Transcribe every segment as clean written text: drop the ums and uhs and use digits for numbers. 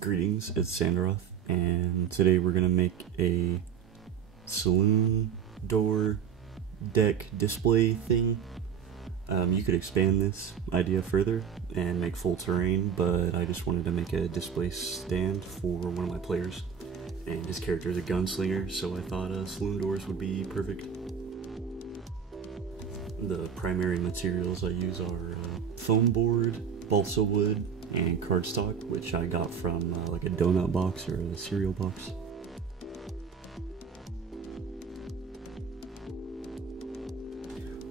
Greetings, it's Sandaroth, and today we're going to make a saloon door deck display thing. You could expand this idea further and make full terrain, but I just wanted to make a display stand for one of my players, and his character is a gunslinger, so I thought saloon doors would be perfect. The primary materials I use are foam board, balsa wood, and cardstock, which I got from like a donut box or a cereal box.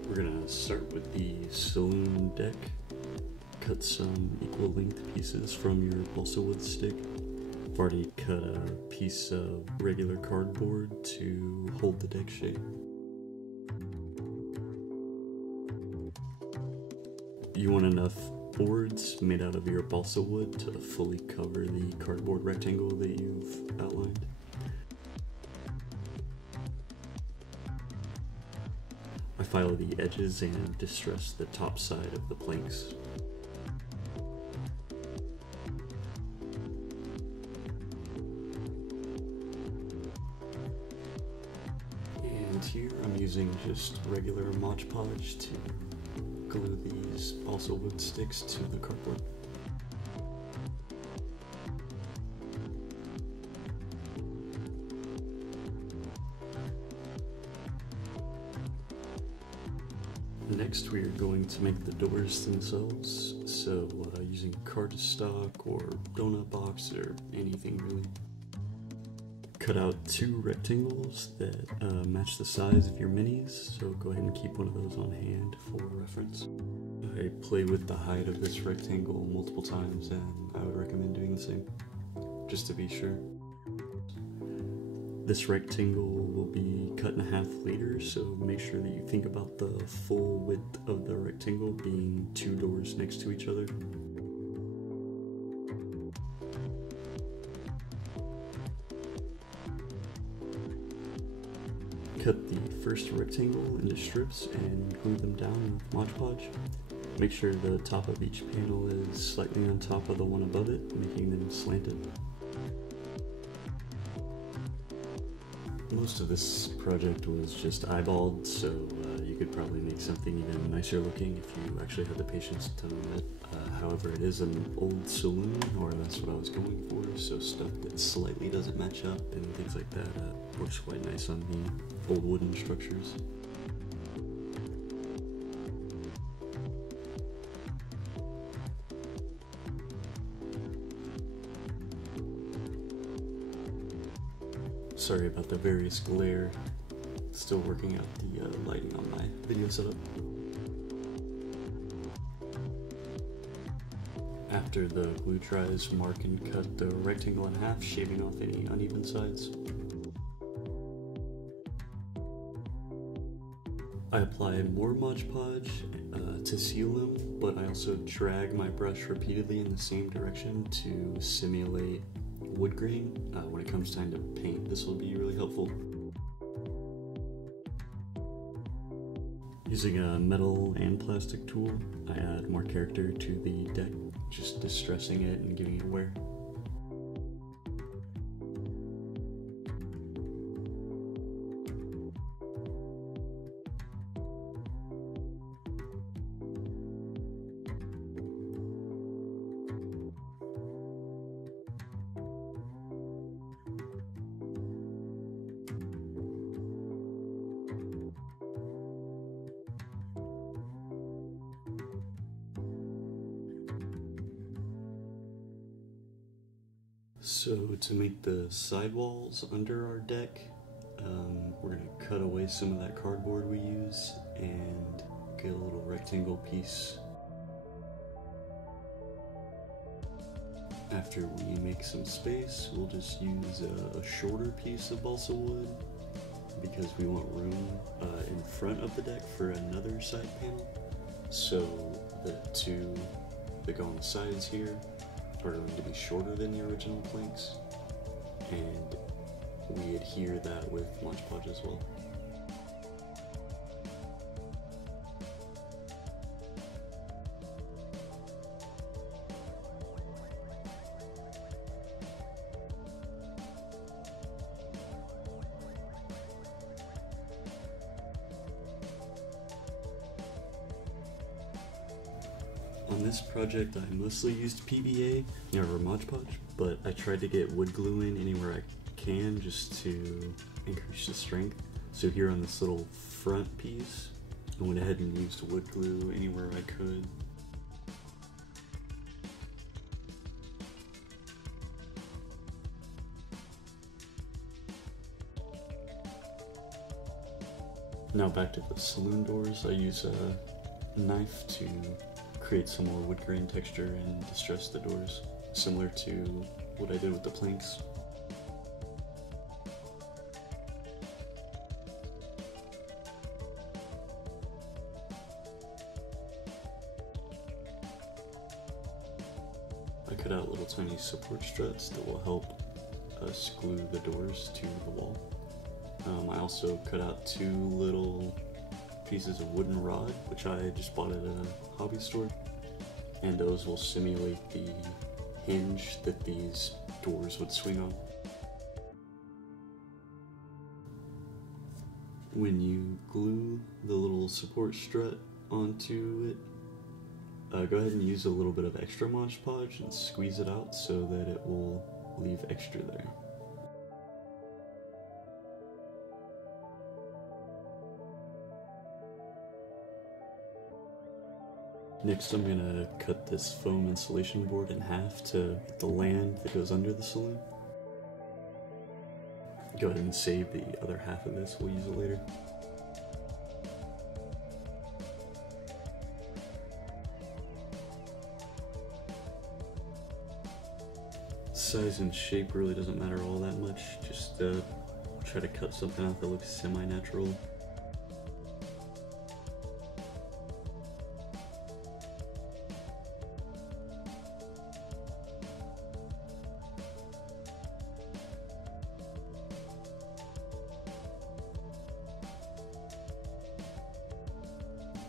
We're gonna start with the saloon deck. Cut some equal length pieces from your balsa wood stick. I've already cut a piece of regular cardboard to hold the deck shape. You want enough boards made out of your balsa wood to fully cover the cardboard rectangle that you've outlined. I file the edges and distress the top side of the planks. And here I'm using just regular Mod Podge to glue these balsa wood sticks to the cardboard. Next we are going to make the doors themselves, so using cardstock or donut box or anything really. Cut out two rectangles that match the size of your minis, so go ahead and keep one of those on hand for reference. I play with the height of this rectangle multiple times, and I would recommend doing the same, just to be sure. This rectangle will be cut in half later, so make sure that you think about the full width of the rectangle being two doors next to each other. Cut the first rectangle into strips and glue them down with Mod Podge. Make sure the top of each panel is slightly on top of the one above it, making them slanted. Most of this project was just eyeballed, so you could probably make something even nicer looking if you actually had the patience to know it. However, it is an old saloon, or that's what I was going for, so stuff that slightly doesn't match up and things like that works quite nice on the old wooden structures. Sorry about the various glare. Still working out the lighting on my video setup. After the glue dries, mark and cut the rectangle in half, shaving off any uneven sides. I apply more Mod Podge to seal them, but I also drag my brush repeatedly in the same direction to simulate wood grain when it comes time to paint. This will be really helpful. Using a metal and plastic tool, I add more character to the deck, just distressing it and giving it wear. So to make the sidewalls under our deck, we're going to cut away some of that cardboard we use and get a little rectangle piece. After we make some space, we'll just use a shorter piece of balsa wood because we want room in front of the deck for another side panel. So the two that go on the sides here are going to be shorter than the original planks, and we adhere that with Mod Podge as well. On this project I mostly used PVA, or Mod Podge, but I tried to get wood glue in anywhere I can just to increase the strength. So here on this little front piece, I went ahead and used wood glue anywhere I could. Now back to the saloon doors, I use a knife to create some more wood grain texture and distress the doors, similar to what I did with the planks. I cut out little tiny support struts that will help us glue the doors to the wall. I also cut out 2 little pieces of wooden rod, which I just bought at a hobby store, and those will simulate the hinge that these doors would swing on. When you glue the little support strut onto it, go ahead and use a little bit of extra Mod Podge and squeeze it out so that it will leave extra there. Next I'm going to cut this foam insulation board in half to get the land that goes under the saloon. Go ahead and save the other half of this, we'll use it later. Size and shape really doesn't matter all that much, just try to cut something out that looks semi-natural.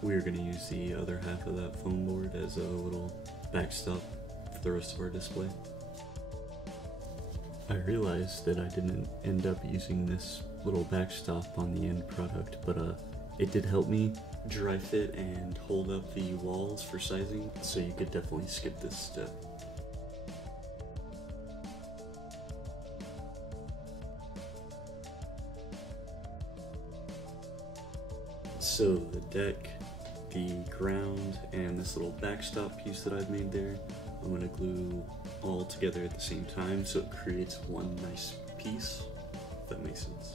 We're going to use the other half of that foam board as a little backstop for the rest of our display. I realized that I didn't end up using this little backstop on the end product, but it did help me dry fit and hold up the walls for sizing, so you could definitely skip this step. So the deck, the ground, and this little backstop piece that I've made there, I'm going to glue all together at the same time so it creates one nice piece, if that makes sense.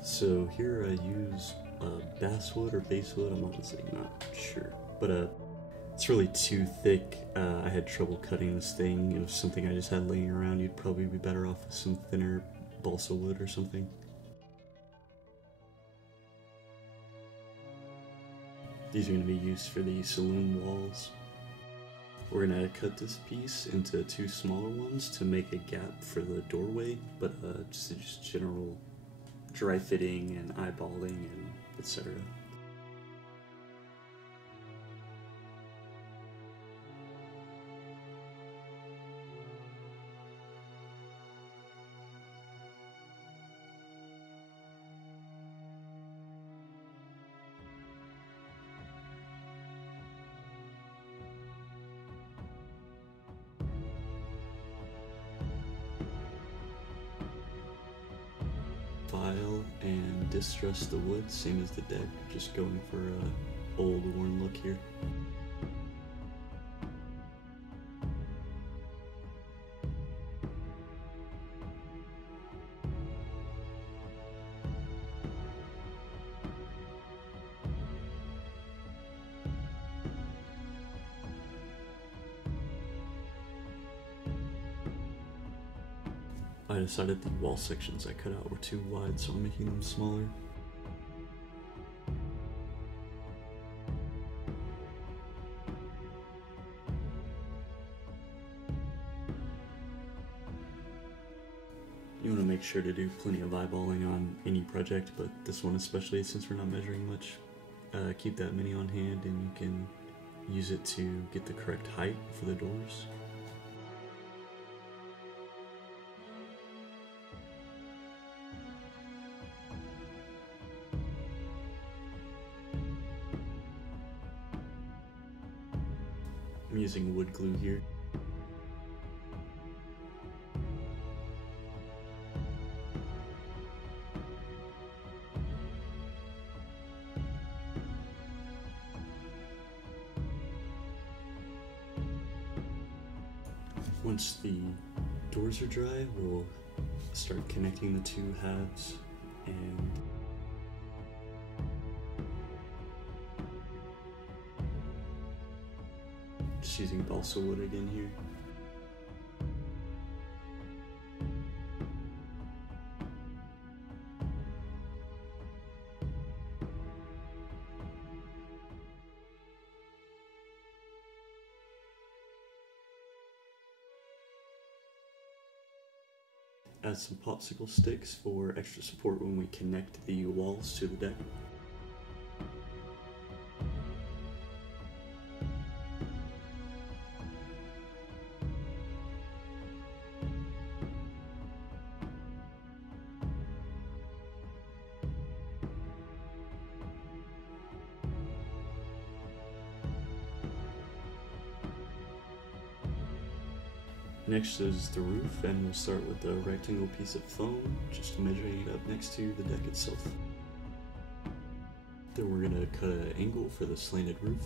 So here I use basswood or basswood, I'm honestly not sure, but it's really too thick. I had trouble cutting this thing. It was something I just had laying around. You'd probably be better off with some thinner balsa wood or something. These are going to be used for the saloon walls. We're going to cut this piece into 2 smaller ones to make a gap for the doorway, but just general dry fitting and eyeballing and etc. File and distress the wood, same as the deck, just going for a old worn look here. I decided the wall sections I cut out were too wide, so I'm making them smaller. You want to make sure to do plenty of eyeballing on any project, but this one especially, since we're not measuring much. Keep that mini on hand and you can use it to get the correct height for the doors. I'm using wood glue here. Once the doors are dry, we'll start connecting the two halves and just using balsa wood again here. Add some popsicle sticks for extra support when we connect the walls to the deck. Next is the roof, and we'll start with a rectangle piece of foam, just measuring it up next to the deck itself. Then we're going to cut an angle for the slanted roof.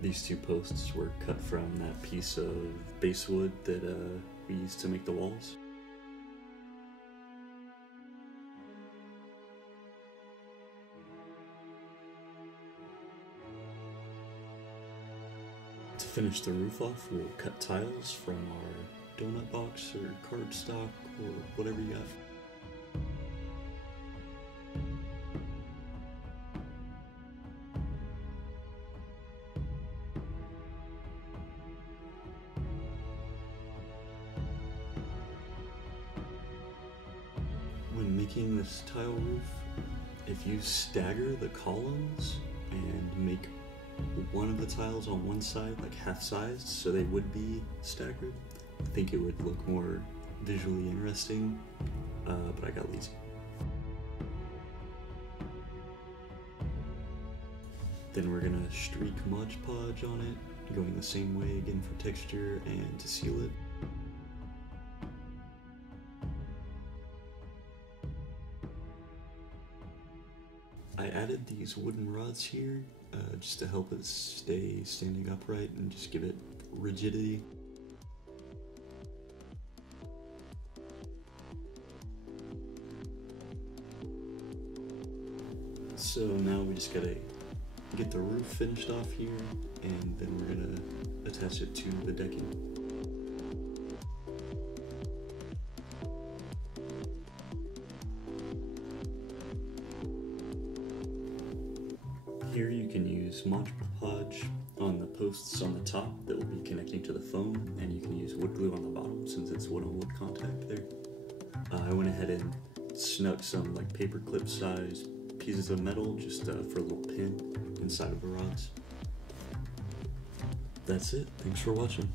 These two posts were cut from that piece of basswood that we used to make the walls. To finish the roof off, we'll cut tiles from our donut box or cardstock or whatever you got. When making this tile roof, if you stagger the columns and make one of the tiles on one side like half-sized so they would be staggered, I think it would look more visually interesting, but I got lazy. Then we're gonna streak Mod Podge on it, going the same way again for texture and to seal it. I added these wooden rods here just to help it stay standing upright and just give it rigidity. So now we just gotta get the roof finished off here, and then we're gonna attach it to the decking. Here you can use Mod Podge on the posts on the top that will be connecting to the foam, and you can use wood glue on the bottom since it's wood-on-wood contact there. I went ahead and snuck some like paper clip size pieces of metal just for a little pin inside of the rods. That's it. Thanks for watching.